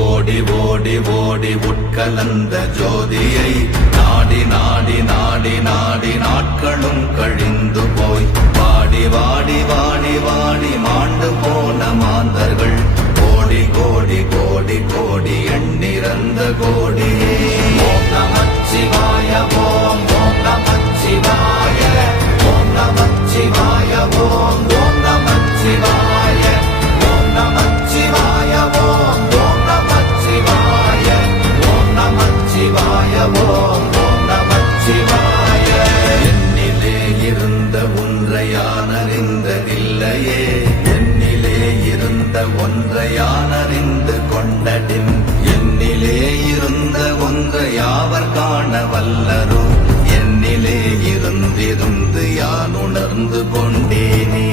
ஓடி ஓடி ஓடி உட்கலந்த ஜோதியை நாடி நாடி நாடி நாடி நாட்களும் கழிந்து போய் வாடி வாடி வாடி வாடி மாண்டு போன மாந்தர்கள் கோடி கோடி கோடி கோடி எண்ணிறந்த கோடியே. ஓம் நமச்சிவாய ஓம் ஓம் நமச்சிவாய ஓம் நமச்சிவாய ஓம் ஓம் நமச்சிவாய ஓம் நமச்சிவாய ஓம் ஓம் நமச்சிவாய ஓம் நமச்சிவாய ஓம் ஓம் நமச்சிவாய. என்னிலே இருந்த ஒன்றை யான் அறிந்ததில்லையே, என்னிலே இருந்த ஒன்றை யான் அறிந்து கொண்டடின், என்னிலே இருந்த ஒன்றை யாவர் காண வல்லரோ, என்னிலே இருந்திருந்து யான் உணர்ந்து கொண்டேனே.